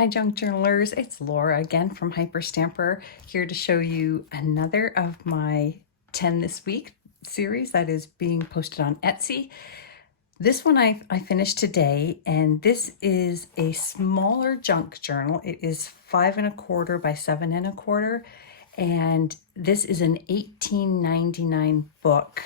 Hi junk journalers, it's Laura again from Hyperstamper, here to show you another of my 10 this week series that is being posted on Etsy. This one I finished today, and this is a smaller junk journal. It is 5 1/4 by 7 1/4, and this is an $18.99 book.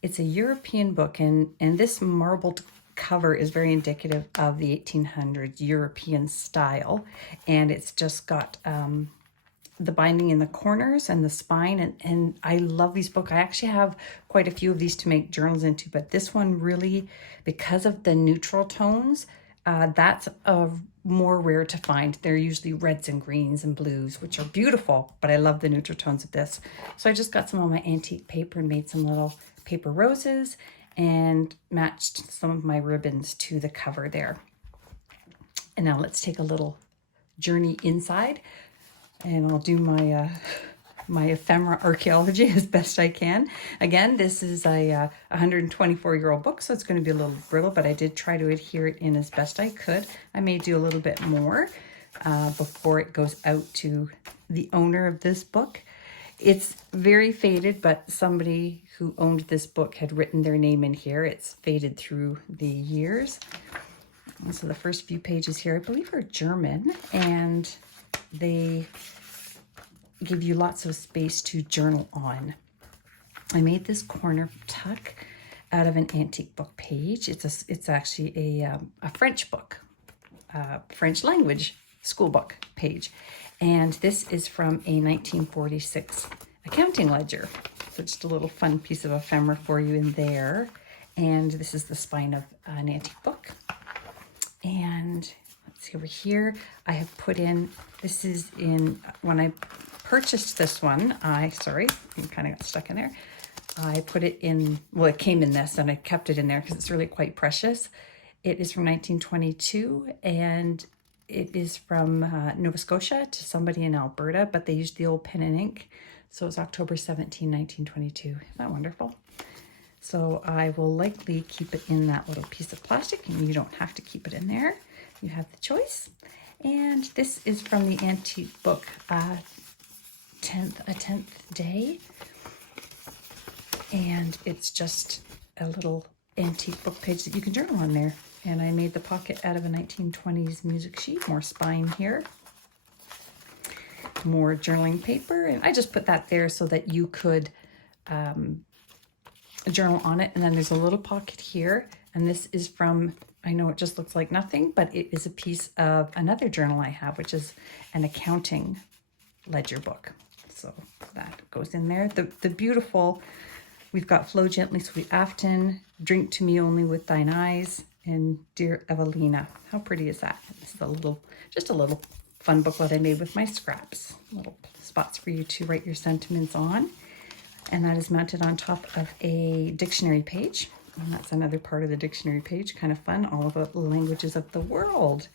It's a European book, and this marbled cover is very indicative of the 1800s European style, and it's just got the binding in the corners and the spine, and I love these books. I actually have quite a few of these to make journals into, but this one really, because of the neutral tones, that's more rare to find. They're usually reds and greens and blues, which are beautiful, but I love the neutral tones of this. So I just got some of my antique paper and made some little paper roses and matched some of my ribbons to the cover there. And now let's take a little journey inside, and I'll do my my ephemera archaeology as best I can. Again, this is a 124-year-old book, so it's going to be a little brittle, but I did try to adhere it in as best I could. I may do a little bit more before it goes out to the owner of this book. It's very faded, but somebody who owned this book had written their name in here. It's faded through the years. And so the first few pages here, I believe, are German, and they give you lots of space to journal on. I made this corner tuck out of an antique book page. It's actually a French book, French language school book page. And this is from a 1946 accounting ledger. So just a little fun piece of ephemera for you in there. And this is the spine of an antique book. And let's see over here, I have put in, this is in, when I purchased this one, sorry, I kind of got stuck in there. I put it in, well, it came in this and I kept it in there because it's really quite precious. It is from 1922, and it is from Nova Scotia to somebody in Alberta, but they used the old pen and ink. So it's October 17, 1922. Isn't that wonderful? So I will likely keep it in that little piece of plastic, and you don't have to keep it in there. You have the choice. And this is from the antique book, 10th Day. And it's just a little antique book page that you can journal on there. And I made the pocket out of a 1920s music sheet, more spine here, more journaling paper. And I just put that there so that you could journal on it. And then there's a little pocket here. And this is from, I know it just looks like nothing, but it is a piece of another journal I have, which is an accounting ledger book. So that goes in there. The beautiful, we've got Flow Gently, Sweet Afton, Drink to Me Only with Thine Eyes, and Dear Evelina. How pretty is that? It's just a little fun booklet I made with my scraps. Little spots for you to write your sentiments on. And that is mounted on top of a dictionary page. And that's another part of the dictionary page, kind of fun, all of the languages of the world.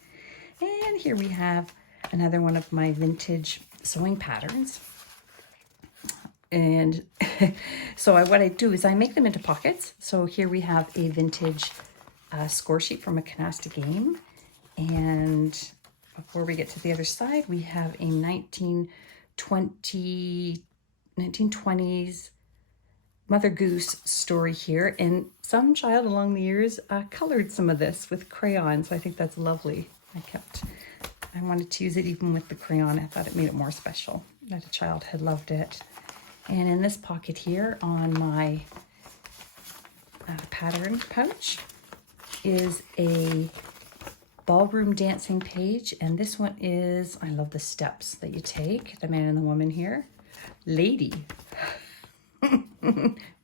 And here we have another one of my vintage sewing patterns. And so what I do is I make them into pockets. So here we have a vintage score sheet from a canasta game. And before we get to the other side, we have a 1920s Mother Goose story here. And some child along the years colored some of this with crayon. So I think that's lovely. I wanted to use it even with the crayon. I thought it made it more special that a child had loved it. And in this pocket here on my pattern pouch is a ballroom dancing page. And this one is, I love the steps that you take, the man and the woman here. Lady.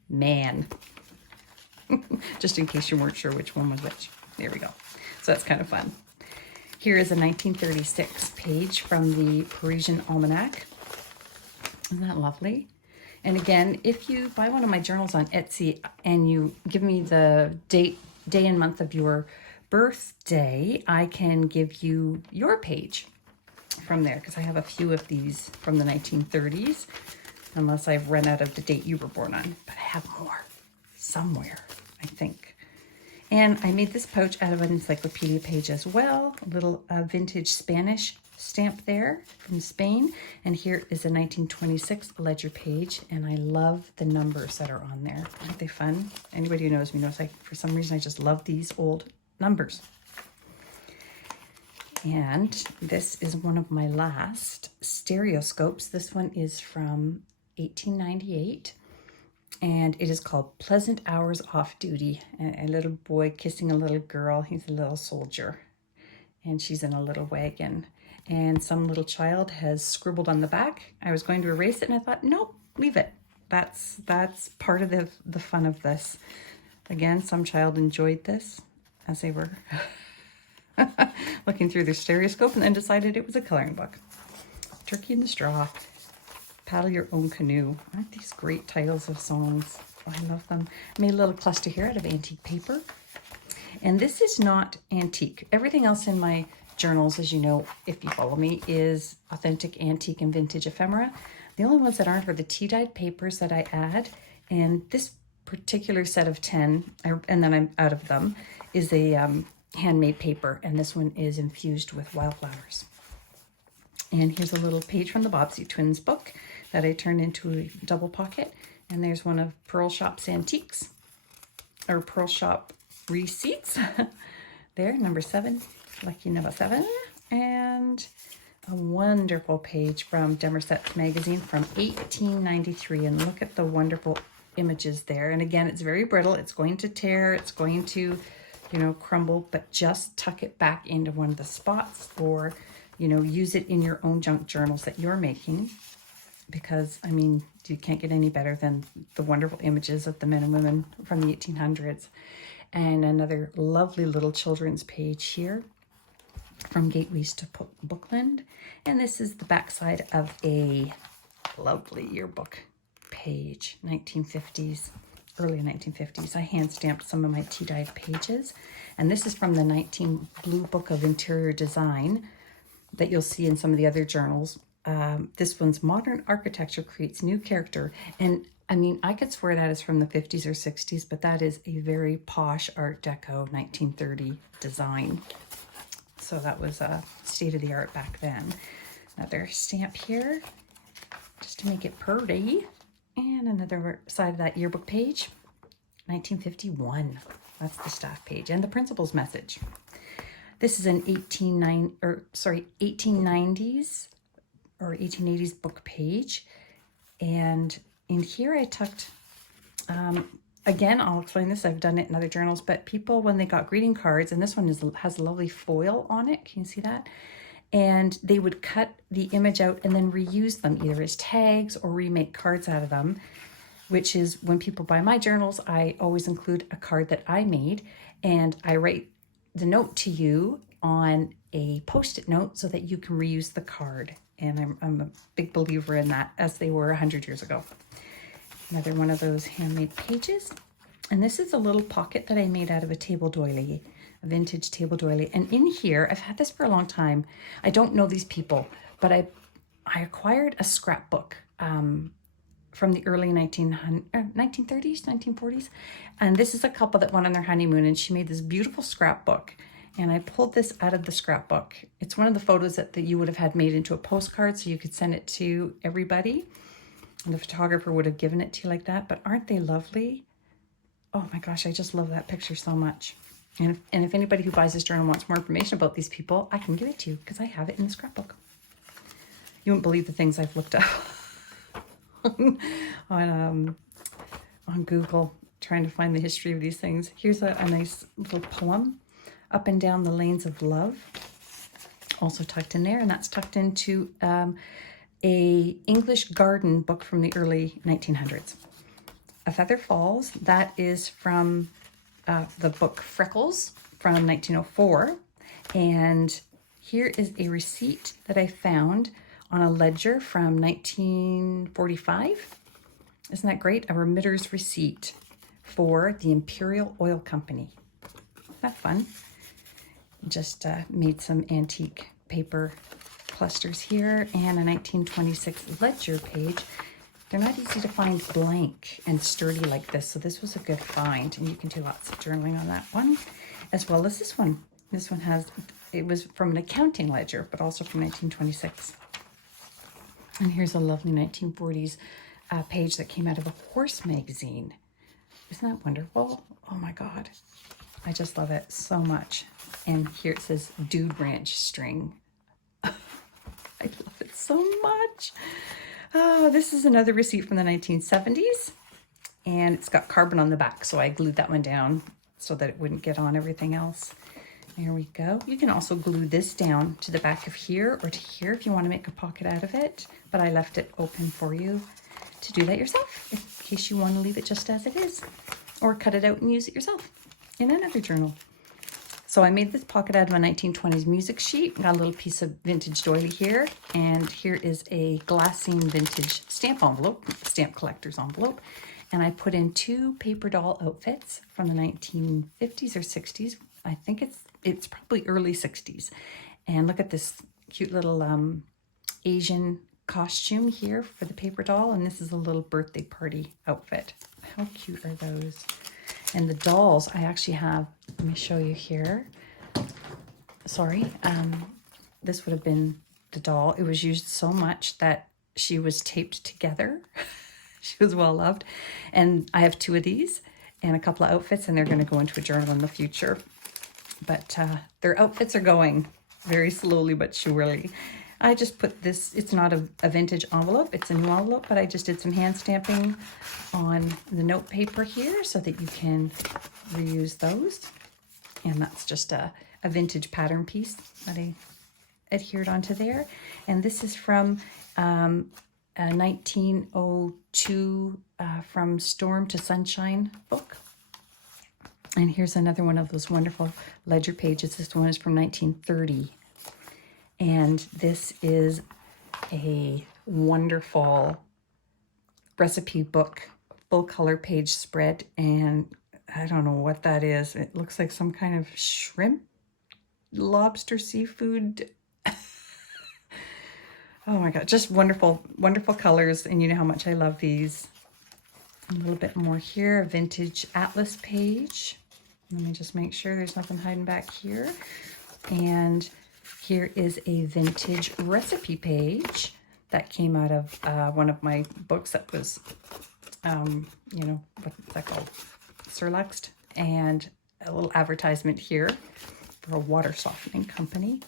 Man. Just in case you weren't sure which one was which. There we go. So that's kind of fun. Here is a 1936 page from the Parisian Almanac. Isn't that lovely? And again, if you buy one of my journals on Etsy and you give me the day and month of your birthday, I can give you your page from there, because I have a few of these from the 1930s, unless I've run out of the date you were born on. But I have more somewhere, I think. And I made this pouch out of an encyclopedia page as well. A little vintage Spanish stamp there from Spain. And here is a 1926 ledger page. And I love the numbers that are on there. Aren't they fun? Anybody who knows me knows for some reason I just love these old numbers. And this is one of my last stereoscopes. This one is from 1898. And it is called Pleasant Hours Off Duty. A little boy kissing a little girl. He's a little soldier. And she's in a little wagon. And some little child has scribbled on the back. I was going to erase it and I thought, no, leave it. That's part of the fun of this. Again, some child enjoyed this as they were looking through their stereoscope and then decided it was a coloring book. Turkey in the Straw. Paddle Your Own Canoe. Aren't these great titles of songs? Oh, I love them. I made a little cluster here out of antique paper. And this is not antique. Everything else in my journals, as you know, if you follow me, is authentic, antique, and vintage ephemera. The only ones that aren't are the tea-dyed papers that I add. And this particular set of 10, and then I'm out of them, is a handmade paper. And this one is infused with wildflowers. And here's a little page from the Bobbsey Twins book that I turned into a double pocket. And there's one of Pearl Shop's antiques, or Pearl Shop receipts. There, number 7, lucky number 7. And a wonderful page from Demerset's magazine from 1893. And look at the wonderful images there. And again, it's very brittle. It's going to tear. It's going to, crumble. But just tuck it back into one of the spots, or use it in your own junk journals that you're making, because, I mean, you can't get any better than the wonderful images of the men and women from the 1800s. And another lovely little children's page here from Gateways to Bookland. And this is the backside of a lovely yearbook page, 1950s, early 1950s. I hand stamped some of my tea-dyed pages. And this is from the 19 Blue Book of Interior Design that you'll see in some of the other journals. This one's Modern Architecture Creates New Character. And I mean, I could swear that is from the 50s or 60s, but that is a very posh Art Deco 1930 design. So that was state of the art back then. Another stamp here, just to make it pretty. And another side of that yearbook page, 1951. That's the staff page and the principal's message. This is an 1890s or 1880s book page. And in here I tucked, again, I'll explain this, I've done it in other journals, but people, when they got greeting cards, and this one has a lovely foil on it, can you see that? And they would cut the image out and then reuse them either as tags or remake cards out of them, which is when people buy my journals, I always include a card that I made, and I write the note to you on a post-it note so that you can reuse the card. And I'm a big believer in that, as they were 100 years ago. Another one of those handmade pages. And this is a little pocket that I made out of a table doily, a vintage table doily. And in here, I've had this for a long time. I don't know these people, but I acquired a scrapbook from the early 1930s, 1940s. And this is a couple that went on their honeymoon, and she made this beautiful scrapbook. And I pulled this out of the scrapbook. It's one of the photos that you would have had made into a postcard so you could send it to everybody. And the photographer would have given it to you like that. But aren't they lovely? Oh my gosh, I just love that picture so much. And if anybody who buys this journal wants more information about these people, I can give it to you because I have it in the scrapbook. You won't believe the things I've looked up on Google, trying to find the history of these things. Here's a nice little poem, Up and Down the Lanes of Love, also tucked in there, and that's tucked into a English garden book from the early 1900s. A Feather Falls, that is from the book Freckles from 1904. And here is a receipt that I found on a ledger from 1945. Isn't that great? A remitter's receipt for the Imperial Oil Company. Isn't that fun? Just made some antique paper clusters here and a 1926 ledger page. They're not easy to find blank and sturdy like this, so this was a good find, and you can do lots of journaling on that one, as well as this one. This one has, it was from an accounting ledger, but also from 1926. And here's a lovely 1940s page that came out of a horse magazine. Isn't that wonderful? Oh my God. I just love it so much. And here it says Dude Ranch string. I love it so much. Oh, this is another receipt from the 1970s. And it's got carbon on the back, so I glued that one down so that it wouldn't get on everything else. There we go. You can also glue this down to the back of here or to here if you want to make a pocket out of it, but I left it open for you to do that yourself in case you want to leave it just as it is, or cut it out and use it yourself in another journal. So I made this pocket out of a 1920s music sheet. Got a little piece of vintage doily here, and here is a glassine vintage stamp envelope, stamp collector's envelope. And I put in 2 paper doll outfits from the 1950s or 60s. I think it's probably early 60s. And look at this cute little Asian costume here for the paper doll. And this is a little birthday party outfit. How cute are those? And the dolls I actually have, let me show you here. Sorry, this would have been the doll. It was used so much that she was taped together. She was well loved. And I have 2 of these and a couple of outfits, and they're going to go into a journal in the future. But their outfits are going very slowly but surely. I just put this, it's not a vintage envelope, it's a new envelope, but I just did some hand stamping on the note paper here so that you can reuse those. And that's just a vintage pattern piece that I adhered onto there. And this is from a 1902 From Storm to Sunshine book. And here's another one of those wonderful ledger pages. This one is from 1930. And this is a wonderful recipe book, full color page spread. And I don't know what that is. It looks like some kind of shrimp, lobster, seafood. Oh my God, just wonderful, wonderful colors. And you know how much I love these. A little bit more here, a vintage atlas page. Let me just make sure there's nothing hiding back here. And here is a vintage recipe page that came out of one of my books that was, you know, what's that called? Surluxed. And a little advertisement here for a water softening company.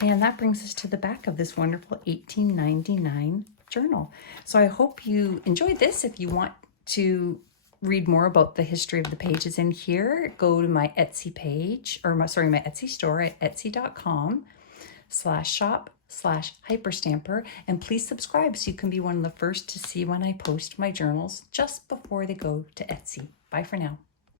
And that brings us to the back of this wonderful 1899 journal. So I hope you enjoyed this. If you want to read more about the history of the pages in here, go to my Etsy page, or my Etsy store at etsy.com/shop/hyperstamper. And please subscribe so you can be one of the first to see when I post my journals just before they go to Etsy. Bye for now.